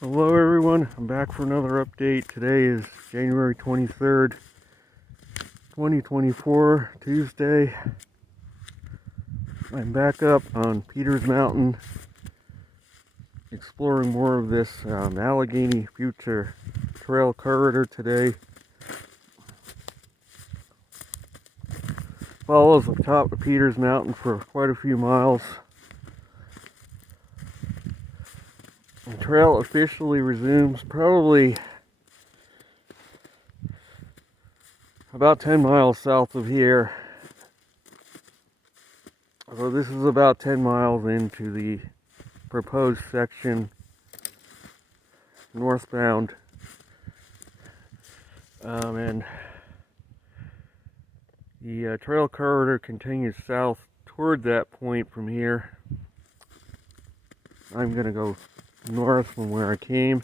Hello everyone, I'm back for another update. Today is January 23rd, 2024, Tuesday. I'm back up on Peters Mountain exploring more of this Allegheny Future Trail corridor today. Follows the top of Peters Mountain for quite a few miles. The trail officially resumes probably about 10 miles south of here. So this is about 10 miles into the proposed section northbound. And the trail corridor continues south toward that point from here. I'm going to go north from where I came.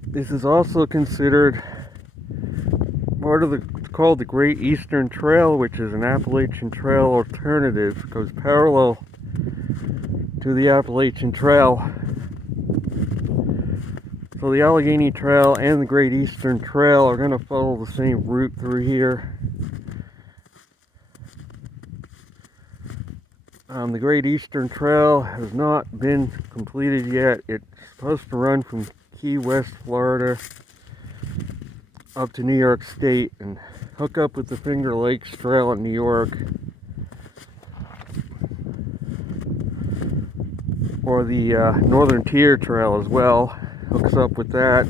This is also considered part of called the Great Eastern Trail, which is an Appalachian Trail alternative. It goes parallel to the Appalachian Trail. So the Allegheny Trail and the Great Eastern Trail are going to follow the same route through here. The Great Eastern Trail has not been completed yet. It's supposed to run from Key West, Florida, up to New York State and hook up with the Finger Lakes Trail in New York, or the Northern Tier Trail as well, hooks up with that.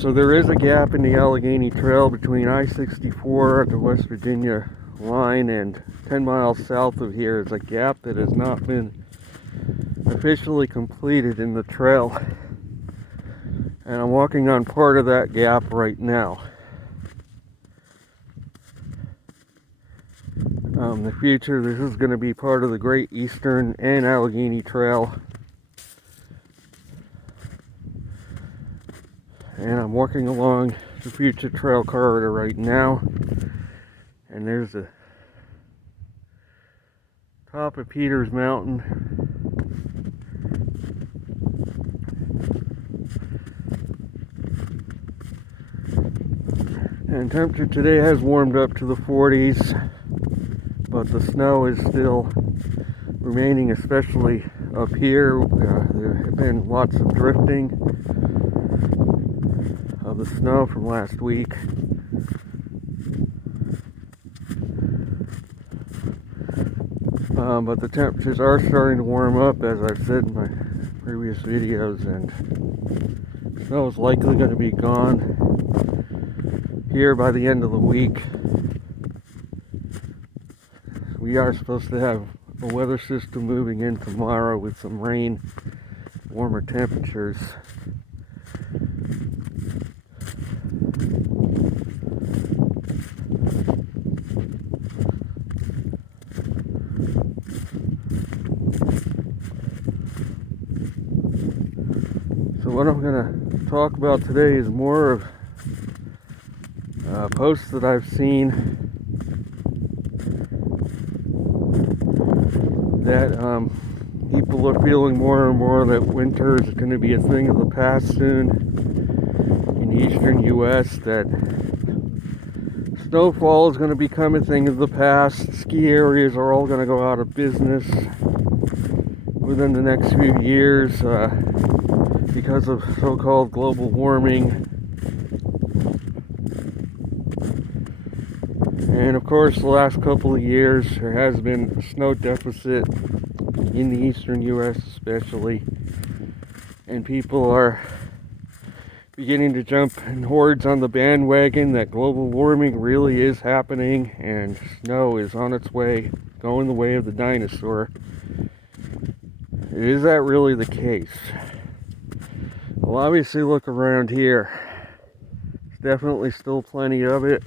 So there is a gap in the Allegheny Trail between I-64 at the West Virginia line and 10 miles south of here is a gap that has not been officially completed in the trail. And I'm walking on part of that gap right now. In the future, this is going to be part of the Great Eastern and Allegheny Trail. And I'm walking along the future trail corridor right now. And there's the top of Peters Mountain. And temperature today has warmed up to the 40s, but the snow is still remaining, especially up here. There have been lots of drifting of the snow from last week. But the temperatures are starting to warm up, as I've said in my previous videos, and snow is likely going to be gone here by the end of the week. We are supposed to have a weather system moving in tomorrow with some rain, warmer temperatures. So what I'm going to talk about today is more of posts that I've seen that people are feeling more and more that winter is going to be a thing of the past soon in the eastern U.S., that snowfall is going to become a thing of the past. Ski areas are all going to go out of business within the next few years because of so-called global warming. And of course, the last couple of years there has been a snow deficit in the eastern U.S. especially, and people are beginning to jump in hordes on the bandwagon that global warming really is happening and snow is on its way, going the way of the dinosaur. Is that really the case? Well, obviously look around here. There's definitely still plenty of it.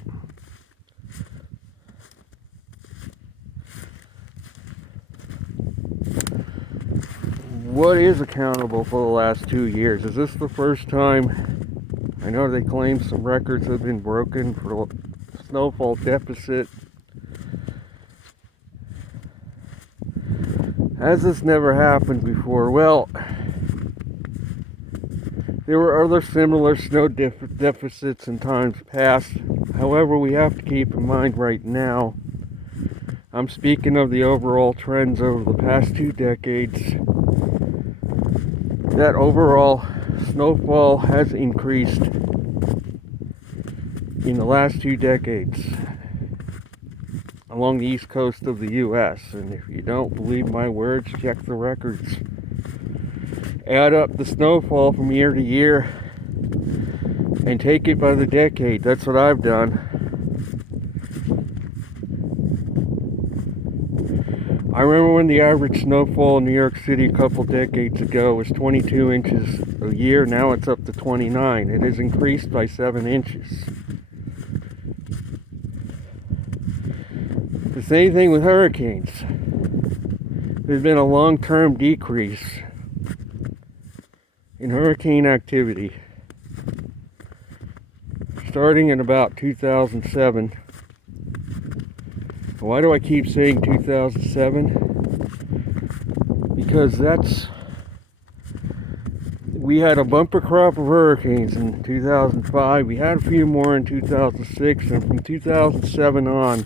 What is accountable for the last 2 years? Is this the first time? I know they claim some records have been broken for snowfall deficit. Has this never happened before? Well, there were other similar snow deficits in times past. However, we have to keep in mind right now, I'm speaking of the overall trends over the past 2 decades, that overall snowfall has increased in the last 2 decades along the east coast of the U.S. And if you don't believe my words, check the records. Add up the snowfall from year to year and take it by the decade. That's what I've done. I remember when the average snowfall in New York City a couple decades ago was 22 inches a year. Now it's up to 29. It has increased by 7 inches. The same thing with hurricanes. There's been a long-term decrease in hurricane activity starting in about 2007. Why do I keep saying 2007? Because we had a bumper crop of hurricanes in 2005. We had a few more in 2006, and from 2007 on,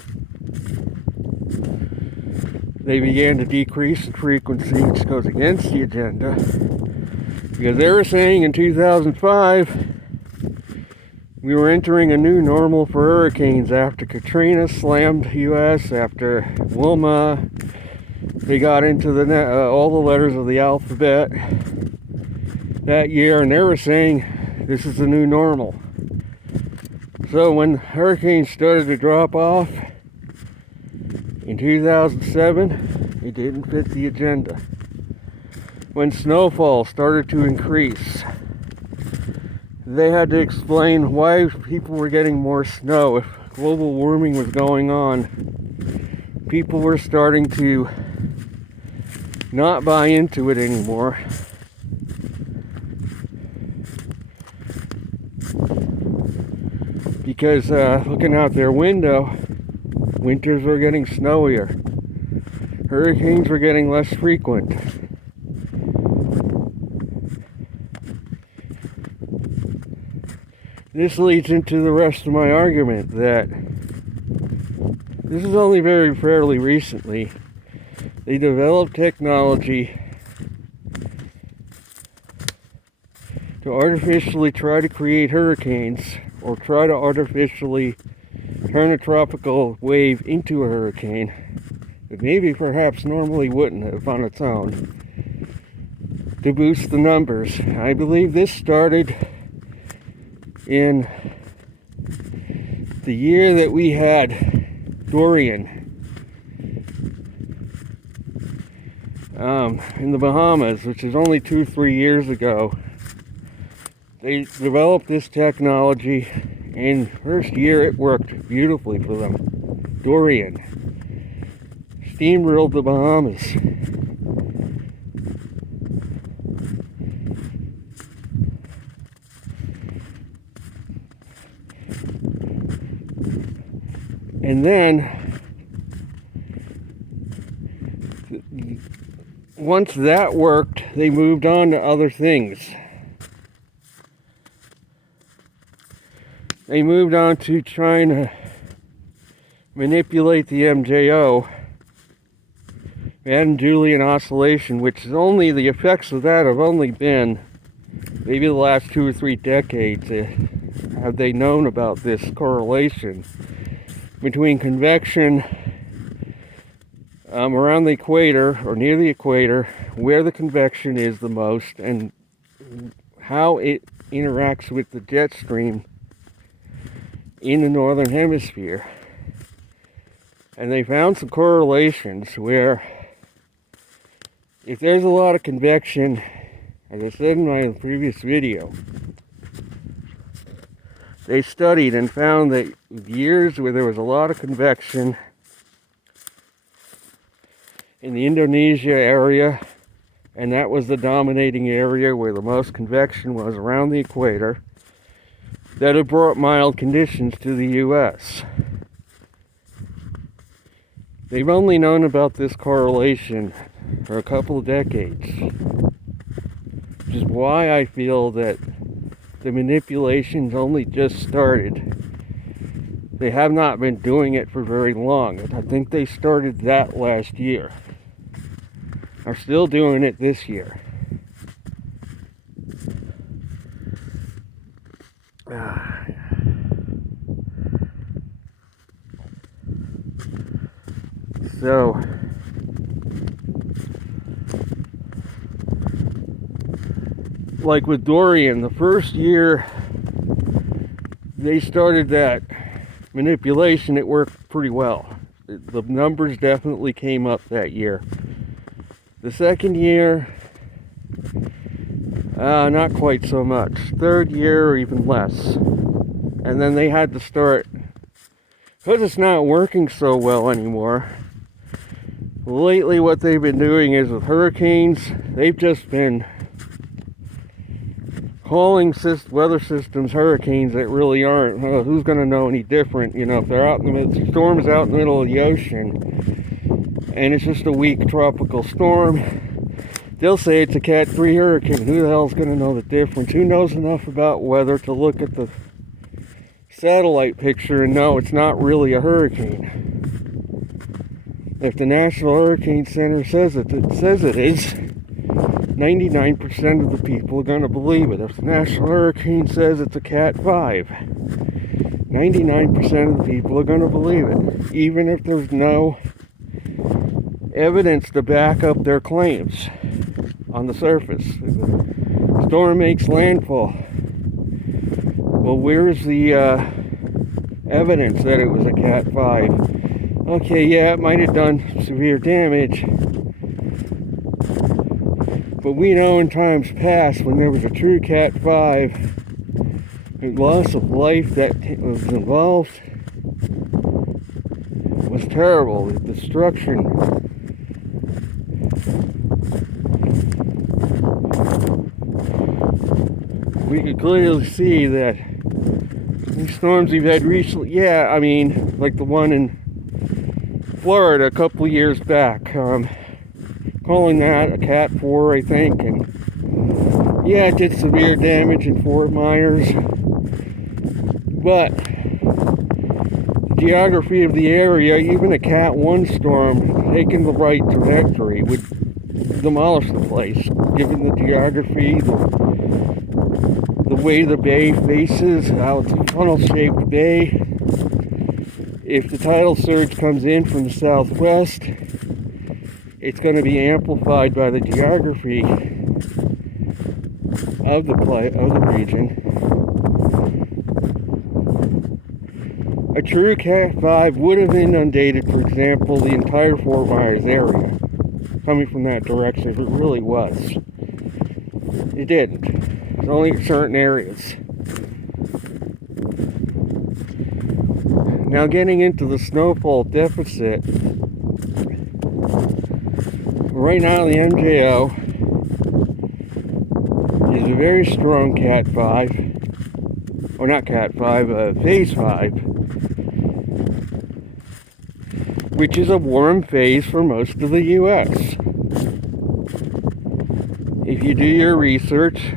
they began to decrease in frequency, which goes against the agenda. Because they were saying in 2005, we were entering a new normal for hurricanes after Katrina slammed the U.S., after Wilma. They got into all the letters of the alphabet that year, and they were saying this is the new normal. So when hurricanes started to drop off in 2007, it didn't fit the agenda. When snowfall started to increase, they had to explain why people were getting more snow. If global warming was going on, people were starting to not buy into it anymore. Because looking out their window, winters were getting snowier. Hurricanes were getting less frequent. This leads into the rest of my argument that this is only fairly recently they developed technology to artificially try to create hurricanes, or try to artificially turn a tropical wave into a hurricane that maybe perhaps normally wouldn't have on its own, to boost the numbers. I believe this started in the year that we had Dorian in the Bahamas, which is only 2-3 years ago. They developed this technology, and first year it worked beautifully for them. Dorian steamrolled the Bahamas. And then, once that worked, they moved on to other things. They moved on to trying to manipulate the MJO, Madden-Julian Oscillation, which is only, the effects of that have only been maybe the last 2 or 3 decades. Have they known about this correlation between convection around the equator, or near the equator, where the convection is the most, and how it interacts with the jet stream in the northern hemisphere. And they found some correlations where if there's a lot of convection, as I said in my previous video, they studied and found that years where there was a lot of convection in the Indonesia area, and that was the dominating area where the most convection was around the equator, that it brought mild conditions to the U.S. They've only known about this correlation for a couple of decades, which is why I feel that the manipulation's only just started. They have not been doing it for very long. I think they started that last year. Are still doing it this year. So, like with Dorian, the first year they started that manipulation, it worked pretty well. The numbers definitely came up that year. The second year, not quite so much. Third year, even less. And then they had to start, because it's not working so well anymore. Lately, what they've been doing is with hurricanes, they've just been calling weather systems hurricanes that really aren't. Who's going to know any different? You know, if they're out in the storm is out in the middle of the ocean, and it's just a weak tropical storm, they'll say it's a Cat 3 hurricane. Who the hell's going to know the difference? Who knows enough about weather to look at the satellite picture and know it's not really a hurricane? If the National Hurricane Center says it is, 99% of the people are going to believe it. If the National Hurricane says it's a Cat 5, 99% of the people are going to believe it, even if there's no evidence to back up their claims on the surface. The storm makes landfall. Well, where's the evidence that it was a Cat 5? Okay, yeah, it might have done severe damage, but we know in times past when there was a true Cat 5, the loss of life that was involved was terrible. The destruction. We could clearly see that these storms we've had recently, like the one in Florida a couple of years back, calling that a Cat 4, I think, and yeah, it did severe damage in Fort Myers, but the geography of the area, even a Cat 1 storm taking the right trajectory would demolish the place, given the geography, the way the bay faces, how it's a funnel-shaped bay. If the tidal surge comes in from the southwest, it's going to be amplified by the geography of the region. A true Cat 5 would have inundated, for example, the entire Fort Myers area, coming from that direction, if it really was. It didn't. It's only certain areas. Now, getting into the snowfall deficit, right now the MJO is a very strong Cat 5, or not Cat 5, Phase 5, which is a warm phase for most of the U.S. If you do your research,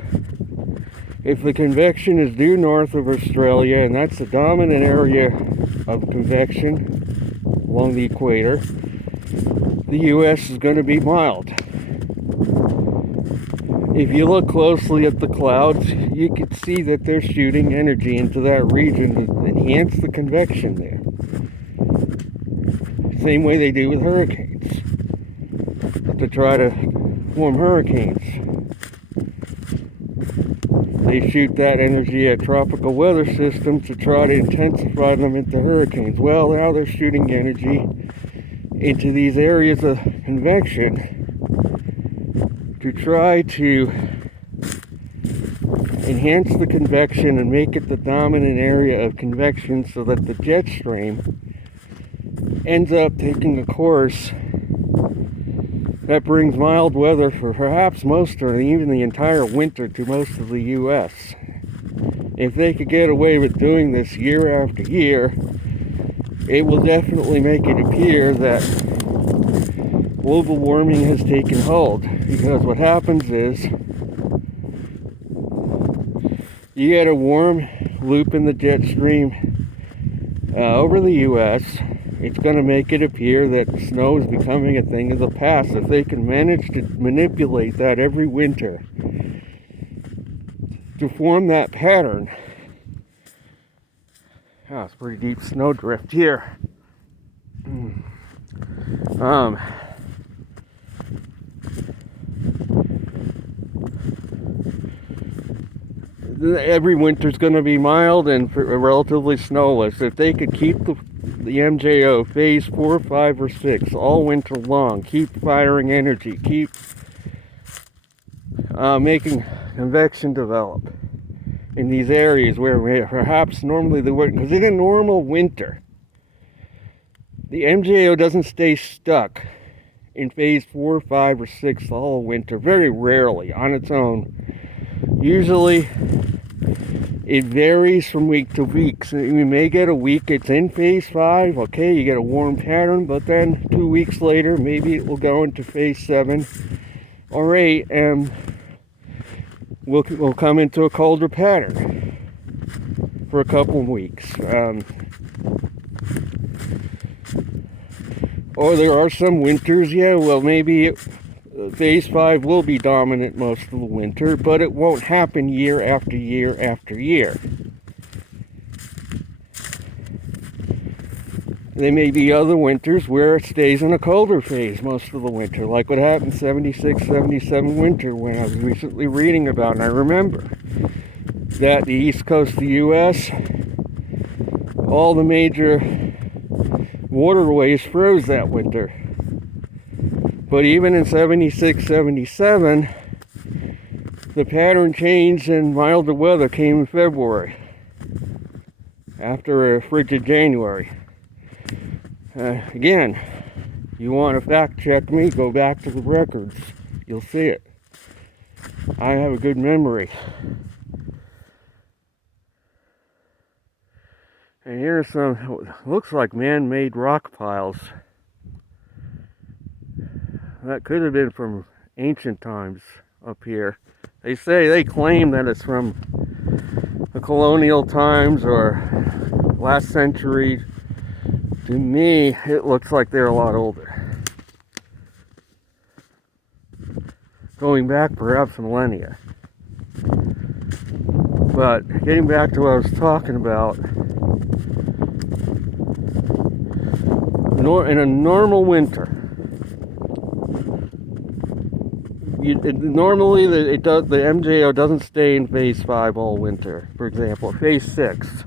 if the convection is due north of Australia, and that's the dominant area of convection along the equator, the U.S. is going to be mild. If you look closely at the clouds, you can see that they're shooting energy into that region to enhance the convection there. Same way they do with hurricanes, to try to form hurricanes. They shoot that energy at tropical weather systems to try to intensify them into hurricanes. Well, now they're shooting energy into these areas of convection to try to enhance the convection and make it the dominant area of convection so that the jet stream ends up taking a course that brings mild weather for perhaps most or even the entire winter to most of the U.S. If they could get away with doing this year after year, it will definitely make it appear that global warming has taken hold. Because what happens is, you get a warm loop in the jet stream over the U.S. It's going to make it appear that snow is becoming a thing of the past. If they can manage to manipulate that every winter to form that pattern. Oh, it's pretty deep snowdrift here. Every winter's going to be mild and relatively snowless. If they could keep the MJO phase 4, 5, or 6 all winter long, keep firing energy, keep making convection develop in these areas where perhaps normally they wouldn't. Because in a normal winter, the MJO doesn't stay stuck in phase 4, 5, or 6 all winter. Very rarely on its own. Usually, it varies from week to week. So you may get a week it's in phase 5, okay, you get a warm pattern, but then 2 weeks later, maybe it will go into phase 7 or 8, and we'll come into a colder pattern for a couple of weeks. Or there are some winters, yeah, well, maybe phase 5 will be dominant most of the winter, but it won't happen year after year after year. There may be other winters where it stays in a colder phase most of the winter, like what happened 76, 77 winter when I was recently reading about, and I remember that the east coast of the U.S., all the major waterways froze that winter. But even in 76, 77, the pattern changed and milder weather came in February after a frigid January. Again, you want to fact check me, go back to the records. You'll see it. I have a good memory. And here's some, looks like man-made rock piles. That could have been from ancient times up here. They claim that it's from the colonial times or last century. To me, it looks like they're a lot older. Going back perhaps millennia. But getting back to what I was talking about, in a normal winter, normally the MJO doesn't stay in phase 5 all winter. For example, phase 6.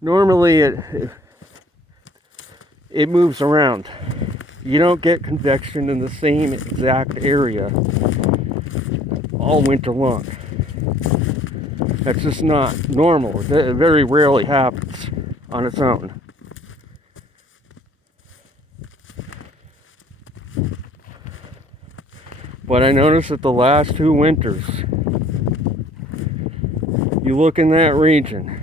Normally it moves around. You don't get convection in the same exact area all winter long. That's just not normal. It very rarely happens on its own. But I noticed that the last 2 winters, you look in that region,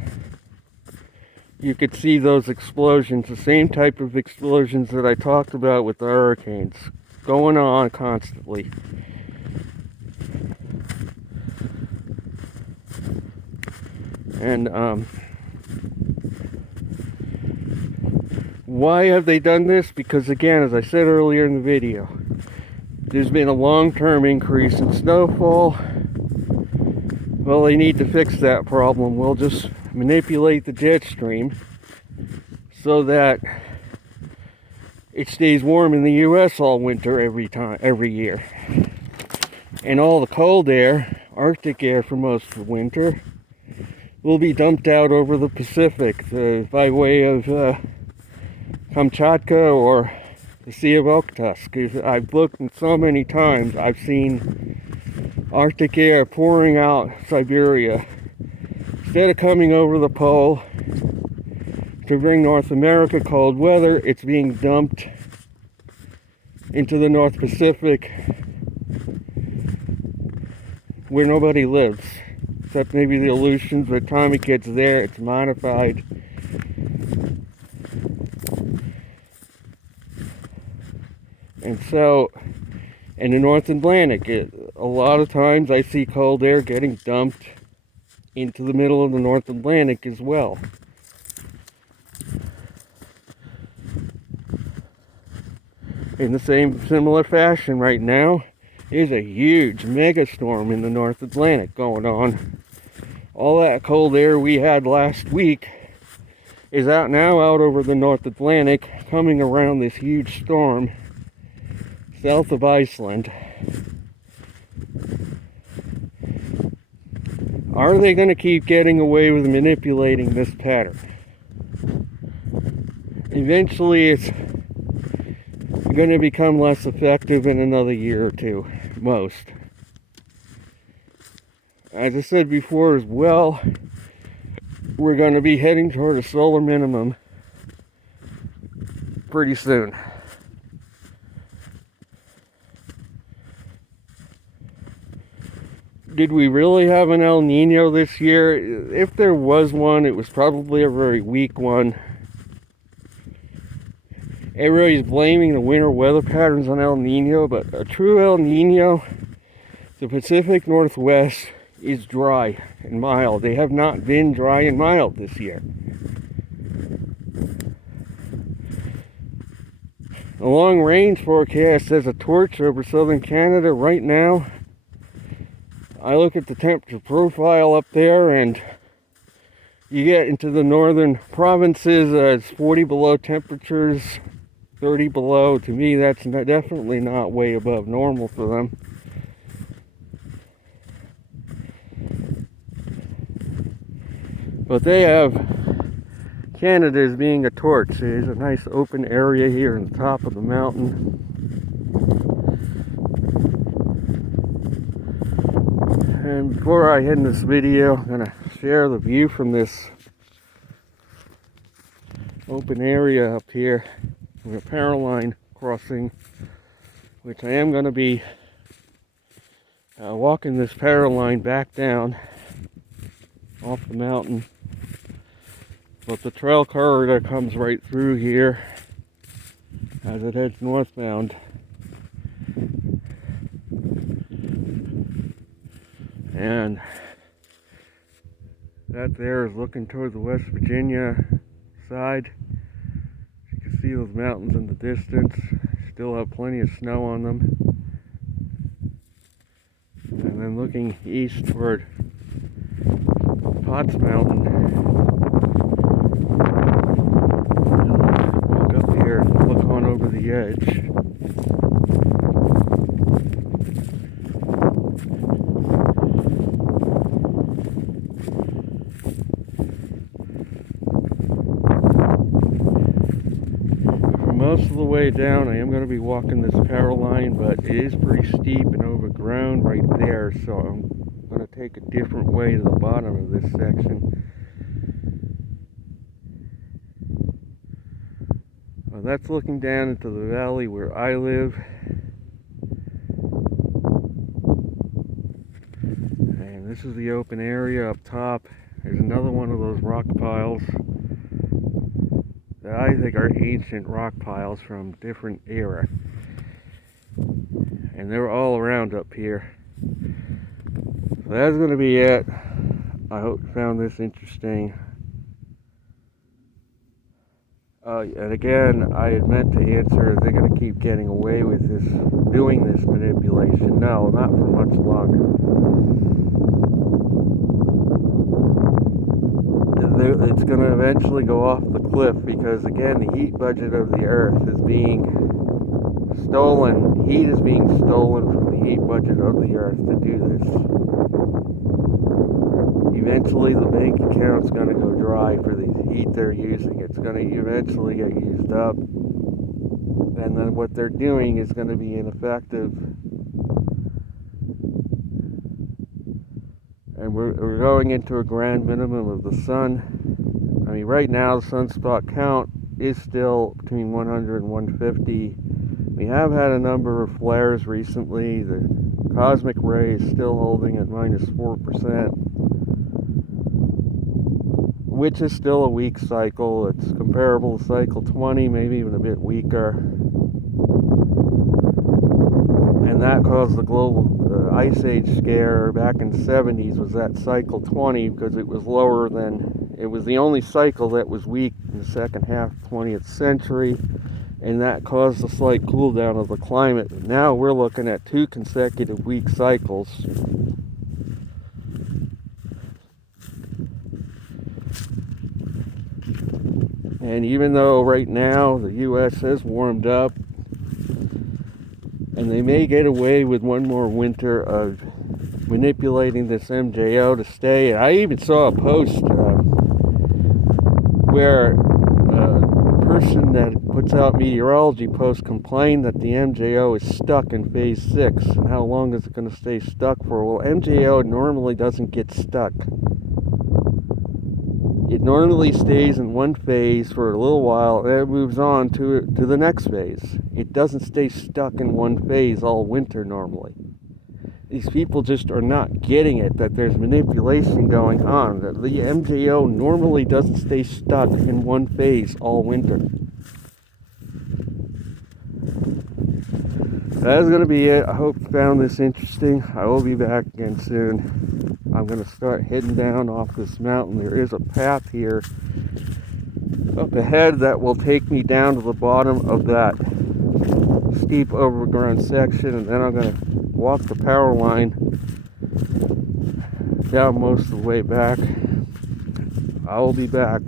you could see those explosions, the same type of explosions that I talked about with the hurricanes, going on constantly. And why have they done this? Because again, as I said earlier in the video, there's been a long-term increase in snowfall. Well, they need to fix that problem. We'll just manipulate the jet stream so that it stays warm in the U.S. all winter every year. And all the cold air, Arctic air for most of the winter, will be dumped out over the Pacific by way of Kamchatka or the Sea of Okhotsk. I've looked so many times, I've seen Arctic air pouring out Siberia. Instead of coming over the pole to bring North America cold weather, it's being dumped into the North Pacific where nobody lives. Except maybe the Aleutians. By the time it gets there, it's modified. And so, in the North Atlantic, a lot of times I see cold air getting dumped into the middle of the North Atlantic as well. In the same similar fashion, right now, there's a huge mega storm in the North Atlantic going on. All that cold air we had last week is out over the North Atlantic, coming around this huge storm south of Iceland. Are they going to keep getting away with manipulating this pattern? Eventually it's going to become less effective in another year or two, most. As I said before as well, we're going to be heading toward a solar minimum pretty soon. Did we really have an El Nino this year? If there was one, it was probably a very weak one. Everybody's blaming the winter weather patterns on El Nino, but a true El Nino, the Pacific Northwest is dry and mild. They have not been dry and mild this year. The long range forecast says a torch over southern Canada right now. I look at the temperature profile up there, and you get into the northern provinces, it's 40 below temperatures, 30 below. To me, that's definitely not way above normal for them. But they have Canada as being a torch. There's a nice open area here on the top of the mountain. And before I end this video, I'm going to share the view from this open area up here. A power line crossing, which I am going to be walking this power line back down off the mountain. But the trail corridor comes right through here as it heads northbound. And that there is looking toward the West Virginia side. You can see those mountains in the distance. Still have plenty of snow on them. And then looking east toward Potts Mountain. Walk up here and look on over the edge. Most of the way down, I am going to be walking this power line, but it is pretty steep and overgrown right there, so I'm going to take a different way to the bottom of this section. That's looking down into the valley where I live. And this is the open area up top. There's another one of those rock piles that I think are ancient rock piles from different era, and they're all around up here. So that's going to be it. I hope you found this interesting. And again, I had meant to answer, is they going to keep getting away with this, doing this manipulation? No, not for much longer. It's going to eventually go off the cliff, because again, the heat budget of the earth is being stolen. Heat is being stolen from the heat budget of the earth to do this. Eventually the bank account's going to go dry for the heat they're using. It's going to eventually get used up, and then what they're doing is going to be ineffective. And we're going into a grand minimum of the sun. I mean, right now the sunspot count is still between 100 and 150. We have had a number of flares recently. The cosmic ray is still holding at -4%, which is still a weak cycle. It's comparable to cycle 20, maybe even a bit weaker. and that caused the global ice age scare back in the 70s. Was that cycle 20, because it was lower than, it was the only cycle that was weak in the second half of the 20th century, and that caused a slight cool down of the climate. Now we're looking at 2 consecutive weak cycles. And even though right now the U.S. has warmed up, and they may get away with one more winter of manipulating this MJO to stay. I even saw a post where a person that puts out meteorology posts complained that the MJO is stuck in phase 6, and how long is it going to stay stuck for? Well, MJO normally doesn't get stuck. It normally stays in one phase for a little while, and it moves on to the next phase. It doesn't stay stuck in one phase all winter normally. These people just are not getting it, that there's manipulation going on. That the MJO normally doesn't stay stuck in one phase all winter. That is going to be it. I hope you found this interesting. I will be back again soon. I'm going to start heading down off this mountain. There is a path here up ahead that will take me down to the bottom of that steep overgrown section, and then I'm going to walk the power line down most of the way back. I will be back.